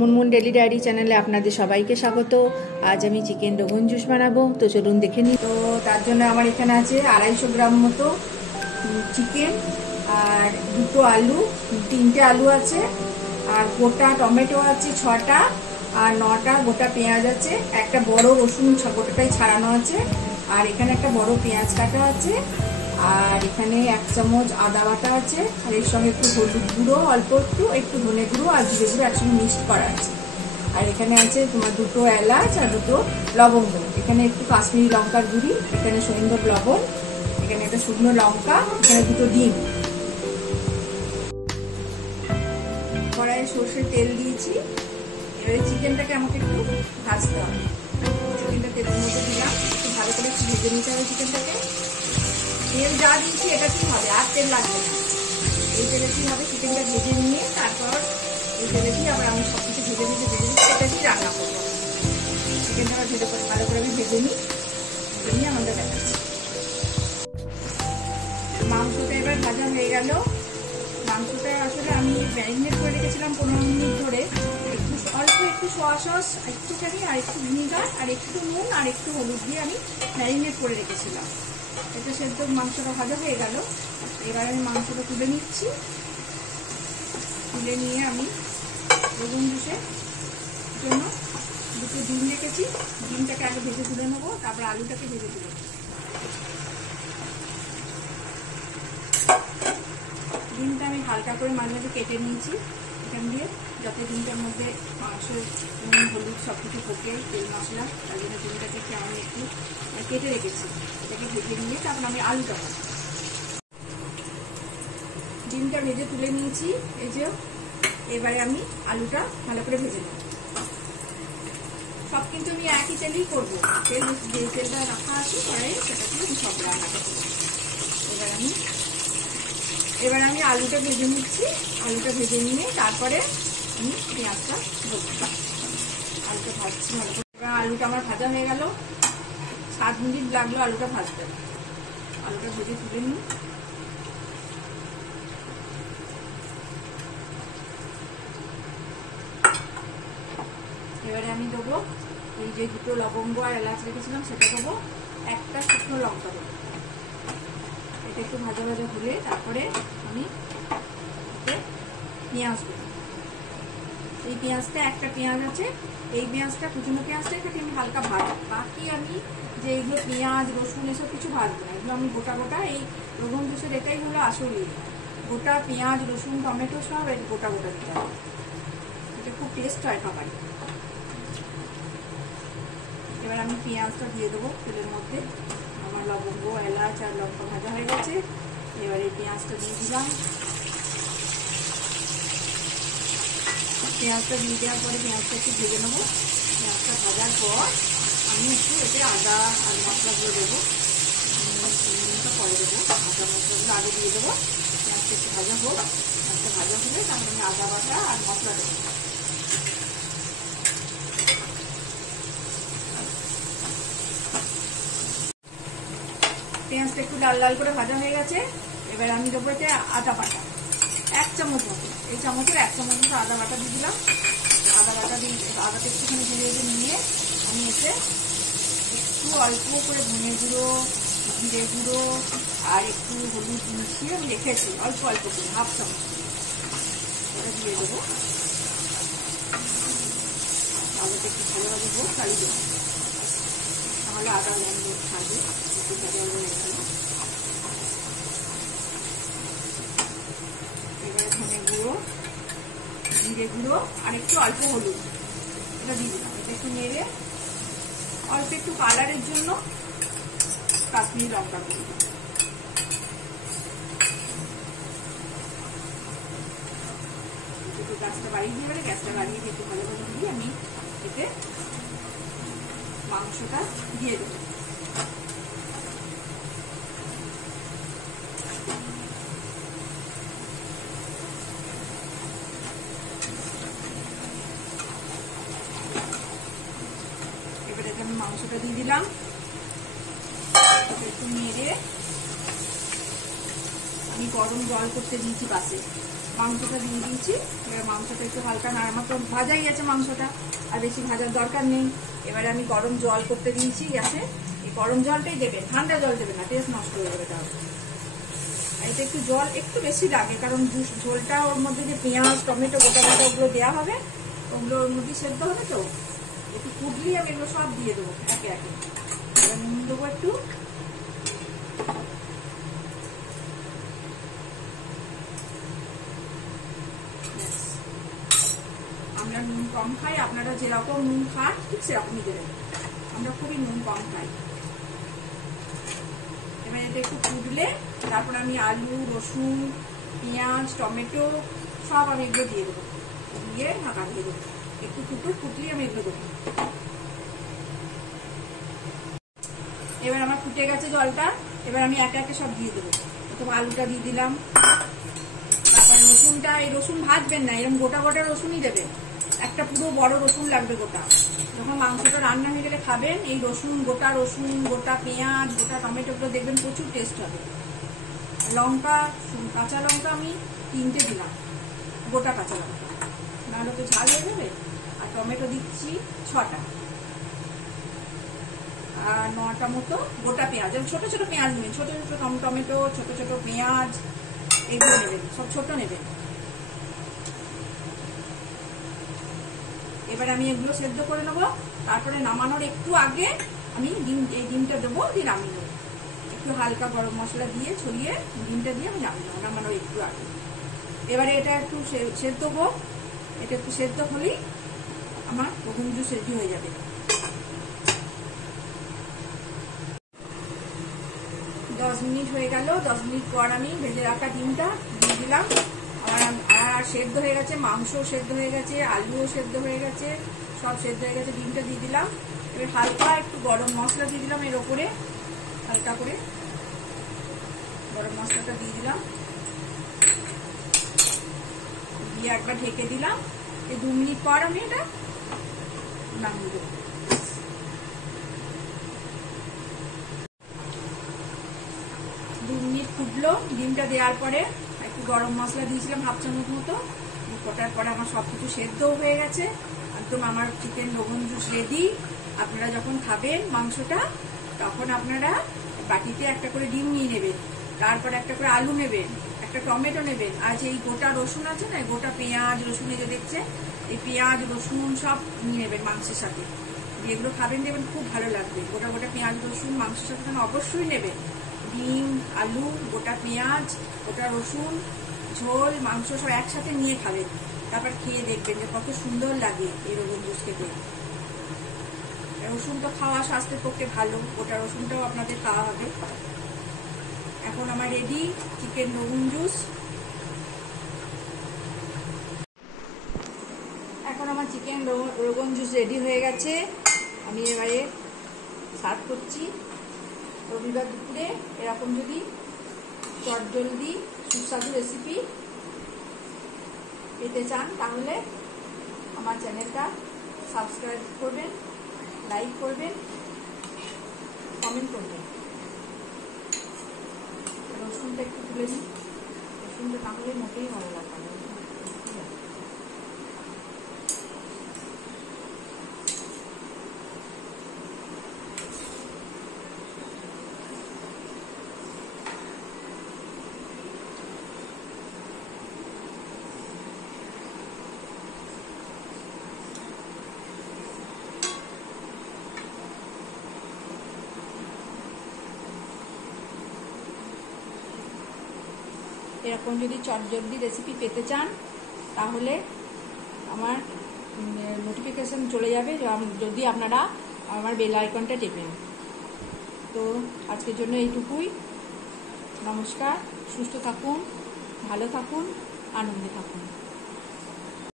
Munmun daily diary চ্যানেলে আপনাদের সবাইকে স্বাগত। আজ আমি চিকেন রোগন জুস বানাবো, তো চলুন দেখে নিই। তো তার জন্য আমার এখানে আছে 250 গ্রাম মতো চিকেন, আর দুটো আলু, 3টে আলু আছে, আর গোটা টমেটো আছে 6টা, আর 9টা গোটা পেঁয়াজ আছে, একটা বড় রসুন গোটাটাই ছাড়ানো আছে, আর এখানে একটা বড় পেঁয়াজ কাটা আছে, আর এখানে 1 চামচ আদা বাটা আছে, আর এর সঙ্গে একটু হলুদ গুঁড়ো, অল্প একটু ধনে গুঁড়ো আর জিরে গুঁড়ো একসঙ্গে মিক্সড করা আছে। আর এখানে আছে তোমার 2টো এলাচ আর 2টো লবঙ্গ, এখানে একটু কাশ্মীরি লঙ্কার গুঁড়ি, এখানে সৈন্দব লবণ, এখানে একটা শুকনো লঙ্কা, এখানে 2টো ডিম। কড়াইয়ে সর্ষের তেল দিয়েছি, এবারে চিকেনটাকে আমাকে একটু ভাজতে হবে। চিকেনটা তেলের মধ্যে দিলাম, একটু ভালো করে ভেজে নিতে হবে চিকেনটাকে। তেল যা দিচ্ছি এটা কি হবে, আর তেল লাগবে না, এই তেলেতেই হবে। চিকেনটা ভেজে নিয়ে তারপর এই তেলেতেই আবার আমি সব কিছু ভেজে সেটাকেই রান্না করবো। চিকেনটা ভেজে করে ভালো করে আমি ভেজে নিয়ে আমাদের দেখাচ্ছি। মাংসটা এবার ভাজা হয়ে গেল। মাংসটা আসলে আমি ম্যারিনেট করে রেখেছিলাম 15 মিনিট ধরে, একটু সোয়া সস, একটুখানি, আর একটু ভিনিগার, আর একটু নুন, আর একটু হলুদ দিয়ে আমি ম্যারিনেট করে রেখেছিলাম। এটা সেদ্ধ মাংসটা ভাজা হয়ে গেল। এবার আমি মাংসটা তুলে নিচ্ছি। তুলে নিয়ে আমি রোগন জুসের জন্য 2টো ডিম রেখেছি, ডিমটাকে আগে ভেজে তুলে নেবো, তারপর আলুটাকে ভেজে তুলে নেবো। ডিমটা আমি হালকা করে মাঝে মাঝে কেটে নিয়েছি এখান দিয়ে, যাতে ডিমটার মধ্যে মাংসের হলুদ সব কিছু ঢোকে, তেল মশলা, তার জন্য ডিমটাকে আমি একটু কেটে রেখেছি। এটাকে ভেজে নিয়ে তারপর আমি আলুটা ভাজবো। ডিমটা ভেজে তুলে নিয়েছি, এই যে। এবারে আমি আলুটা ভালো করে ভেজে নেব। সব কিন্তু আমি একই তেলেই করবো, যে তেলটা রাখা আছে কড়াইয়ে সেটাকে আমি সব রান্না করবো। এবার আমি আলুটা ভেজে নিচ্ছি। আলুটা ভেজে নিয়ে তারপরে আমি পেঁয়াজটা ঢোকবো। আলুটা ভাজছি ভালো করে। এবার আলুটা আমার ভাজা হয়ে গেল, 7 মিনিট লাগলো আলুটা ভাজতে। আলুটা ভেজে তুলে নিই। এবারে আমি দেবো এই যে 2টো লবঙ্গ আর এলাচ রেখেছিলাম সেটা দেবো, একটা শুকনো লঙ্কা দেবো। এটা একটু ভাজা ভাজা হলে তারপরে আমি পেঁয়াজ দেবো। এই পেঁয়াজটা, একটা পেঁয়াজ আছে, এই পেঁয়াজটা, কুচনো পেঁয়াজটা এটাকে আমি হালকা ভাজবো। বাকি আমি যে এইগুলো পেঁয়াজ রসুন এসব কিছু ভাজবো না, এগুলো আমি গোটা গোটা, এই রোগন জুসের এটাই হলো আসলে গোটা পেঁয়াজ রসুন টমেটো সব গোটা গোটা দিতে হবে। এটা খুব টেস্ট হয় খাবারে। এবার আমি পেঁয়াজটা দিয়ে দেবো তেলের মধ্যে। আমার লবঙ্গ এলাচ আর লঙ্কা ভাজা হয়ে গেছে। এবার এই পেঁয়াজটা দিয়ে দিলাম। পেঁয়াজটা দিয়ে দেওয়ার পরে পেঁয়াজটা একটু ভেজে নেবো। পেঁয়াজটা ভাজার পর আমি একটু এতে আদা আর মশলাগুলো দেবো, পরে দেবো। আদা মশলাগুলো আগে দিয়ে দেবো। পেঁয়াজটা একটু ভাজা হোক, পেঁয়াজটা ভাজা হলে তারপরে আমি আদা বাটা আর মশলা দেবো। পেঁয়াজটা একটু লাল লাল করে ভাজা হয়ে গেছে। এবার আমি দেবো এতে আদা বাটা 1 চামচ মতো, এই চামচের 1 চামচ মতো আদা বাটা দিয়ে দিলাম। আদা বাটা দিয়ে আদাটা একটুখানি ভেজে নিয়ে আমি এতে একটু অল্প করে ধনে গুঁড়ো, জিরে গুঁড়ো আর একটু হলুদ মিশিয়ে আমি রেখেছি অল্প অল্প করে 1/2 চামচ, ওটা দিয়ে দেবো। আদাটা একটু ভালো ভাবে হোক, তাহলে দেবো, তাহলে আদা গন্ধ থাকবে। একটু ভাজা হয়ে গেল। এবারে ধনে গুঁড়ো, জিরে গুঁড়ো আর একটু অল্প হলুদ এটা দিয়ে দিলাম। এটা একটু নেড়ে অল্প একটু কালারের জন্য কাশ্মীরি লঙ্কা গুঁড়ো, একটু গ্যাসটা বাড়িয়ে দিয়ে গেলে গ্যাসটা বাড়িয়ে দিয়ে একটু ভালো ভালো দিয়ে আমি এতে মাংসটা দিয়ে দেবো। এবারে আমি মাংসটা দিয়ে দিলাম। একটু নেড়ে আমি গরম জল করতে দিয়েছি পাশে, মাংসটা দিয়ে দিয়েছি। এবার মাংসটা একটু হালকা আমার তো ভাজাই আছে মাংসটা, আর বেশি ভাজার দরকার নেই। এবারে আমি গরম জল করতে দিয়েছি গ্যাসে। এই গরম জলটাই দেবেন, ঠান্ডা জল দেবেন না, টেস্ট নষ্ট হয়ে যাবে তাহলে। এটা একটু জল একটু বেশি লাগে, কারণ ঝোলটা ওর মধ্যে যে পেঁয়াজ টমেটো গোটা গোটা ওগুলো দেওয়া হবে, ওগুলো ওর মধ্যে সেদ্ধ হবে, তো একটু ফুটলেই আমি এগুলো সব দিয়ে দেবো একে একে। এবার নুন দেবো একটু, আমরা নুন কম খাই, আপনারা যেরকম নুন খান ঠিক সেরকমই দেবেন, আমরা খুবই নুন কম খাই। এবার এটা একটু ফুটলে তারপর আমি আলু রসুন পেঁয়াজ টমেটো সব আমি এগুলো দিয়ে দেবো, দিয়ে ঢাকা দিয়ে দেবো। একটু ফুটলে আমি এগুলো দেবো। এবার আমার ফুটে গেছে জলটা, এবার আমি একে একে সব দিয়ে দেবো। প্রথম আলুটা দিয়ে দিলাম, তারপর রসুনটা, এই রসুন ভাজবেন না, এরকম গোটা গোটা রসুনই দেবেন, একটা পুরো বড় রসুন লাগবে গোটা। যখন মাংসটা রান্না হয়ে গেলে খাবেন, এই রসুন গোটা পেঁয়াজ গোটা টমেটোগুলো দেখবেন প্রচুর টেস্ট হবে। লঙ্কা কাঁচা লঙ্কা আমি 3টে দিলাম, গোটা কাঁচা লঙ্কা, নাহলে তো ঝাল হয়ে যাবে। আর টমেটো দিচ্ছি 6টা, আর 9টা মতো গোটা পেঁয়াজ। ছোট ছোট পেঁয়াজ নেবেন, ছোট ছোট টমেটো ছোট ছোট পেঁয়াজ এগুলো নেবেন, সব ছোট নেবেন। এবার আমি এগুলো সেদ্ধ করে নেবো। তারপরে নামানোর একটু আগে আমি এই ডিমটা দেবো, দিয়ে নামিয়ে নেবো। একটু হালকা গরম মশলা দিয়ে ছড়িয়ে ডিমটা দিয়ে আমি নামিয়ে নেবো নামানোর একটু আগে। এবারে এটা একটু সেদ্ধ হোক, এটা একটু সেদ্ধ হলেই আমার রগুন জুস রেডি হয়ে যাবে। 10 মিনিট হয়ে গেল। 10 মিনিট পর আমি ভেজে রাখা ডিমটা দিয়ে দিলাম। আর সেদ্ধ হয়ে গেছে, মাংসও সেদ্ধ হয়ে গেছে, আলুও সেদ্ধ হয়ে গেছে, সব সেদ্ধ হয়ে গেছে। ডিমটা দিয়ে দিলাম। এবার হালকা একটু গরম মশলা দিয়ে দিলাম, এর ওপরে হালকা করে গরম মশলাটা দিয়ে দিলাম, দিয়ে একবার ঢেকে দিলাম। এই 2 মিনিট পর আমি এটা নামিয়ে দেবো। ফুটলো, ডিমটা দেওয়ার পরে একটু গরম মশলা দিয়েছিলাম 1/2 চামচ মতো, ফোটার পরে আমার সবকিছু সেদ্ধও হয়ে গেছে, একদম আমার চিকেন রগুন জুস রেডি। আপনারা যখন খাবেন মাংসটা, তখন আপনারা বাটিতে একটা করে ডিম নিয়ে নেবেন, তারপর একটা করে আলু নেবেন, একটা টমেটো নেবেন, আর এই গোটা রসুন আছে না, গোটা পেঁয়াজ রসুন এই যে দেখছেন, এই পেঁয়াজ রসুন সব নিয়ে নেবেন মাংসের সাথে। এগুলো খাবেন, দেখবেন খুব ভালো লাগবে। গোটা গোটা পেঁয়াজ রসুন মাংসের সাথে অবশ্যই নেবেন। ডিম আলু গোটা পেঁয়াজ গোটা রসুন ঝোল মাংস সব একসাথে নিয়ে খাবেন, তারপর খেয়ে দেখবেন যে কত সুন্দর লাগে এই রগুন জুস খেতে। রসুন তো খাওয়া স্বাস্থ্যের পক্ষে ভালো, গোটা রসুনটাও আপনাদের খাওয়া হবে। এখন আমার রেডি চিকেন রগুন জুস। এখন আমার চিকেন রগুন জুস রেডি হয়ে গেছে। আমি এবারে সার্ভ করছি। রবিবার দুপুরে এরকম যদি চটজলদি সুস্বাদু রেসিপি পেতে চান, তাহলে আমার চ্যানেলটা সাবস্ক্রাইব করবেন, লাইক করবেন, কমেন্ট করবেন। রসুনটা একটু তুলে নিই, রসুনটা তাহলে মোটেই ভালো লাগবে না। এরকম যদি চটজলদি রেসিপি পেতে চান, তাহলে আমার নোটিফিকেশন চলে যাবে যদি আপনারা আমার বেল আইকনটা টেপেন। তো আজকের জন্য এইটুকুই। নমস্কার, সুস্থ থাকুন, ভালো থাকুন, আনন্দে থাকুন।